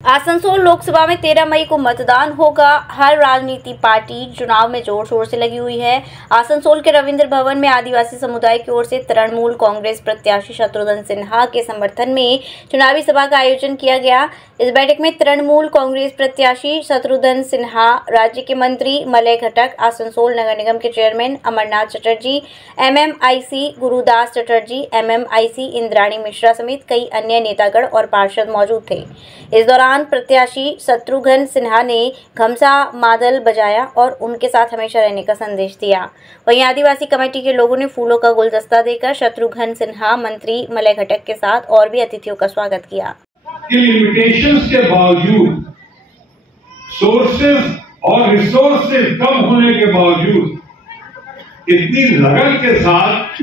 आसनसोल लोकसभा में 13 मई को मतदान होगा। हर राजनीति पार्टी चुनाव में जोर शोर से लगी हुई है। आसनसोल के रविंद्र भवन में आदिवासी समुदाय की ओर से तृणमूल कांग्रेस प्रत्याशी शत्रुघ्न सिन्हा के समर्थन में चुनावी सभा का आयोजन किया गया। इस बैठक में तृणमूल कांग्रेस प्रत्याशी शत्रुघ्न सिन्हा, राज्य के मंत्री मलय घटक, आसनसोल नगर निगम के chairman Amarnath Chatterjee, MMIC Gurudas Chatterjee, MMIC Indrani Mishra समेत कई अन्य नेतागण और पार्षद मौजूद थे। इस दौरान प्रत्याशी शत्रुघ्न सिन्हा ने घमसा मादल बजाया और उनके साथ हमेशा रहने का संदेश दिया। वहीं आदिवासी कमेटी के लोगों ने फूलों का गुलदस्ता देकर शत्रुघ्न सिन्हा, मंत्री मलय घटक के साथ और भी अतिथियों का स्वागत किया। लिमिटेशंस के बावजूद, सोर्सेज और रिसोर्सेज कम होने के बावजूद इतनी लगन के साथ,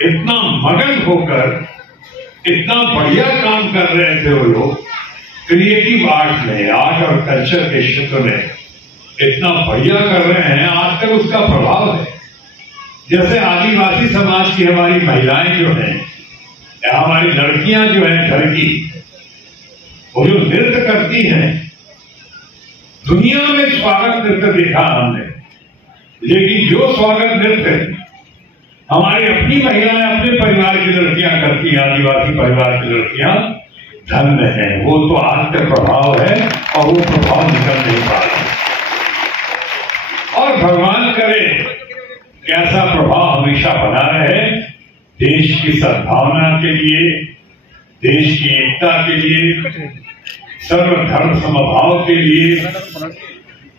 इतना मगन होकर, इतना बढ़िया काम कर रहे थे वो लोग। क्रिएटिव आर्ट में, आर्ट और कल्चर के क्षेत्र में इतना बढ़िया कर रहे हैं। आज तक उसका प्रभाव है। जैसे आदिवासी समाज की हमारी महिलाएं जो हैं या हमारी लड़कियां जो हैं घर की, वो जो नृत्य करती हैं, दुनिया में स्वागत नृत्य देखा हमने, लेकिन जो स्वागत नृत्य हमारी अपनी महिलाएं अपने परिवार की लड़कियां करती हैं, आदिवासी परिवार की लड़कियां, धन्य है। वो तो आज का प्रभाव है और वो प्रभाव निकल नहीं पा रहा। और भगवान करे कि ऐसा प्रभाव हमेशा बना रहे, देश की सद्भावना के लिए, देश की एकता के लिए, सर्वधर्म समभाव के लिए,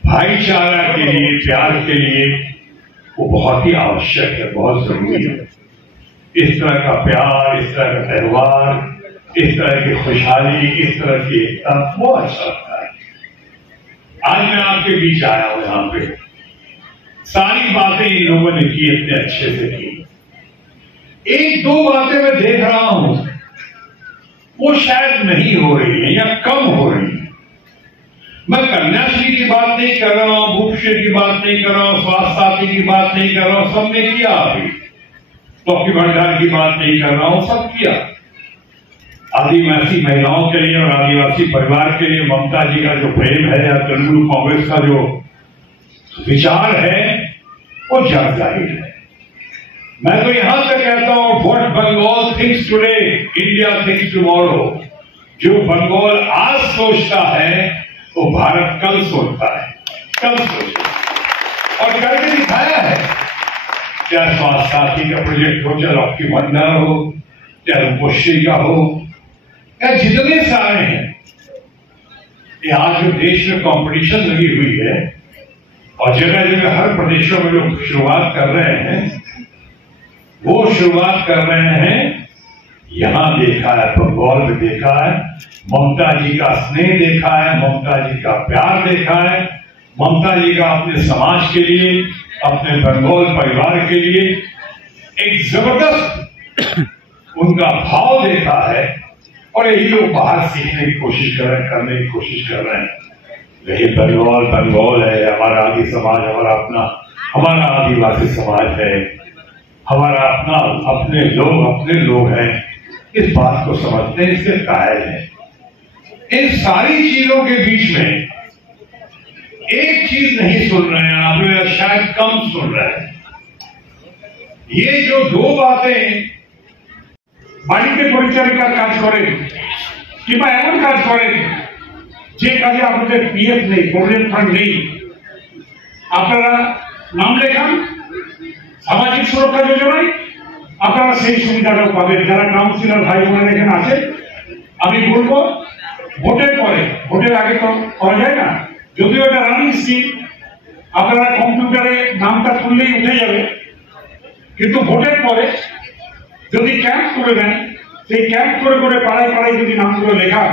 भाईचारा के लिए, प्यार के लिए वो बहुत ही आवश्यक है, बहुत जरूरी है। इस तरह का प्यार, इस तरह का त्यौहार, इस तरह की खुशहाली, इस तरह की एकता वो अच्छा लगता है। आज मैं आपके बीच आया हूं, यहां पे सारी बातें इन लोगों ने की, इतने अच्छे से की। एक दो बातें मैं देख रहा हूं वो शायद नहीं हो रही है या कम हो रही है। मैं कन्याश्री की बात नहीं कर रहा हूं, भूपश्री की बात नहीं कर रहा हूं, स्वास्थ्य साथी की बात नहीं कर रहा हूं, सबने किया। अभी टॉकी भंडार की बात नहीं कर रहा हूं, सब किया। आदिवासी महिलाओं के लिए और आदिवासी परिवार के लिए ममता जी का जो प्रेम है या तृणमूल कांग्रेस का जो विचार है वो जग जाहिर है। मैं तो यहां तक कहता हूं, what Bengal thinks today, India thinks tomorrow. जो बंगाल आज सोचता है वो भारत कल सोचता है, कल सोचता और करके दिखाया है। क्या स्वास्थ्य साथी का प्रोजेक्ट हो, चाहे रॉकी भंडार हो, चाहे रूपश्री का हो, या जितने सारे हैं। आज जो देश में कंपटीशन लगी हुई है और जगह जगह हर प्रदेशों में लोग शुरुआत कर रहे हैं, वो शुरुआत कर रहे हैं। यहां देखा है, बंगाल में देखा है, ममता जी का स्नेह देखा है, ममता जी का प्यार देखा है, ममता जी का अपने समाज के लिए, अपने बंगाल परिवार के लिए एक जबरदस्त उनका भाव देखा है। और यही लोग बाहर सीखने की कोशिश कर रहे हैं, करने की कोशिश कर रहे हैं। यही बंगाल है, हमारा आदि समाज, हमारा अपना, हमारा आदिवासी समाज है, हमारा अपना, अपने लोग हैं। इस बात को समझते हैं, इससे कायल है। इन सारी चीजों के बीच में एक चीज नहीं सुन रहे हैं आप लोग, शायद कम सुन रहे हैं। ये जो दो बातें বাড়িতে পরিচারিকার কাজ করেন কিংবা এমন কাজ করেন যে কাজে আপনাদের পিএফ নেই, প্রভিডেন্ট ফান্ড নেই, আপনারা নাম লেখান সামাজিক সুরক্ষা যোজনায়, আপনারা সেই সুবিধাটাও পাবেন। যারা কাউন্সিলর ভাই বোনেরা এখানে আছেন, আমি বলবো ভোটের পরে, ভোটের আগে তো করা যায় না, যদিও এটা রানিং স্কিম, আপনারা কম্পিউটারে নামটা তুললেই উঠে যাবে, কিন্তু ভোটের পরে যদি ক্যাম্প করে দেন, সেই ক্যাম্প করে করে পাড়ায় পাড়ায় যদি নামগুলো লেখা,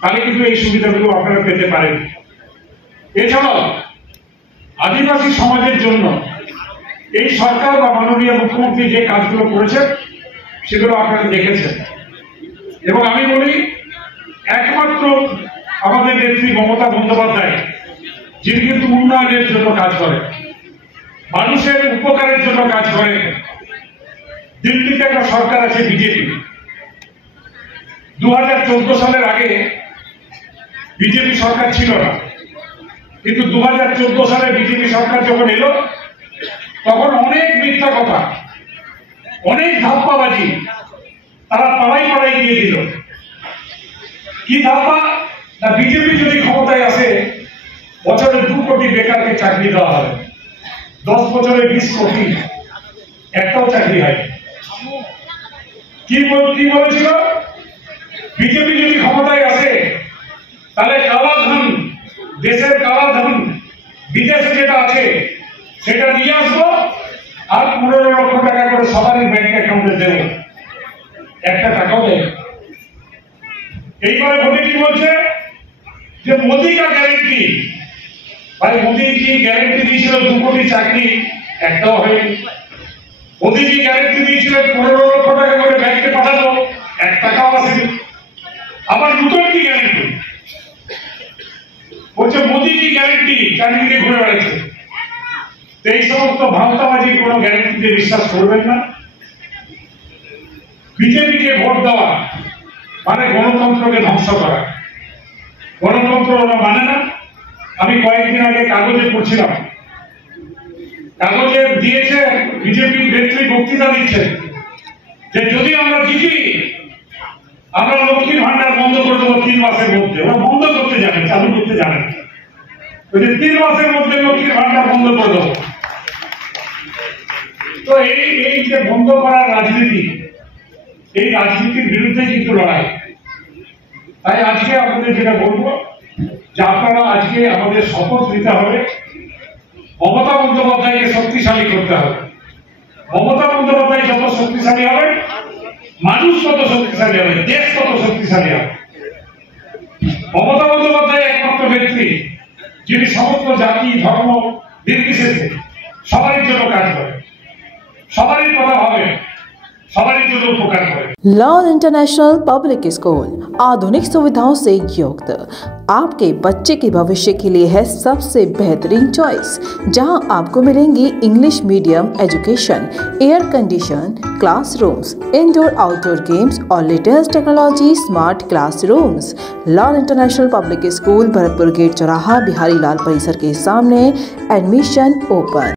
তাহলে কিন্তু এই সুবিধাগুলো আপনারা পেতে পারেন। এছাড়াও আদিবাসী সমাজের জন্য এই সরকার বা মাননীয় মুখ্যমন্ত্রী যে কাজগুলো করেছেন সেগুলো আপনারা দেখেছেন। এবং আমি বলি, একমাত্র আমাদের নেত্রী মমতা বন্দ্যোপাধ্যায়, যিনি কিন্তু উন্নয়নের জন্য কাজ করেন, মানুষের উপকারের জন্য কাজ করেন। দিল্লিতে একটা সরকার আছে বিজেপি, 2014 সালের আগে বিজেপি সরকার ছিল না, কিন্তু 2014 সালে বিজেপি সরকার যখন এলো তখন অনেক মিথ্যা কথা, অনেক ধাপ্পাবাজি তারা পাড়াই পাড়াই দিয়ে দিল। কি ধাপ্পা? না, বিজেপি যদি ক্ষমতায় আসে বছরে 2 কোটি বেকারকে চাকরি দেওয়া হবে, 10 বছরে 20 কোটি, একটাও চাকরি হয়। কি বলেছিল? বিজেপি যদি ক্ষমতায় আসে তাহলে কালাধন, দেশের কালাধন বিদেশে যেটা আছে সেটা নিয়ে আসবো আর 15 লক্ষ টাকা করে সবারই ব্যাংক অ্যাকাউন্টে দেব, একটা টাকাও দেয়। এইবারে মোদী কি বলছে যে মোদী কা গ্যারেন্টি, ভাই মোদী কি গ্যারেন্টি দিয়েছিল 2 কোটি চাকরি, একটাও হয়নি। মোদী কি গ্যারেন্টি দিয়েছিল 15 লক্ষ টাকা করে ব্যাংকে পাঠাবো, 1 টাকাও আসেনি। আবার নতুন কি গ্যারেন্টি বলছে, মোদী কি গ্যারেন্টি, চাকরিতে ঘুরে বেড়াচ্ছে। এই সমস্ত ভাবতাবাজির কোনো গ্যারেন্টিতে বিশ্বাস করবেন না। বিজেপিকে ভোট দেওয়া মানে গণতন্ত্রকে ধ্বংস করা। গণতন্ত্র ওরা মানে না। আমি কয়েকদিন আগে কাগজে পড়ছিলাম, কাগজে দিয়েছে বিজেপির নেত্রী বক্তৃতা দিচ্ছেন যে যদি আমরা জিতি আমরা লক্ষ্মীর ভান্ডার বন্ধ করে দেবো 3 মাসের মধ্যে। ওরা বন্ধ করতে জানে, চালু করতে জানে। 3 মাসের মধ্যে লক্ষ্মীর ভান্ডার বন্ধ করে দেবো। তো এই যে বন্ধ করার রাজনীতি, এই রাজনীতির বিরুদ্ধে কিন্তু লড়াই। তাই আজকে আপনাদের যেটা বলবো যে আপনারা আজকে আমাদের শপথ নিতে হবে, মমতা বন্দ্যোপাধ্যায়কে শক্তিশালী করতে হবে। মমতা বন্দ্যোপাধ্যায় যত শক্তিশালী হবে, মানুষ তত শক্তিশালী হবে, দেশ তত শক্তিশালী হবে। মমতা বন্দ্যোপাধ্যায় একমাত্র ব্যক্তি যিনি সমস্ত জাতি ধর্ম নির্বিশেষে সবারই জন্য কাজ করে, সবারই কথা ভাবে, সবারই জন্য উপকার করে। लॉन इंटरनेशनल पब्लिक स्कूल आधुनिक सुविधाओं से युक्त आपके बच्चे के भविष्य के लिए है सबसे बेहतरीन चॉइस, जहां आपको मिलेंगी English medium education, air condition classrooms, indoor outdoor games और latest technology smart classrooms. Lawn International Public School Bharatpur Gate चौराहा बिहारी लाल परिसर के सामने। Admission open.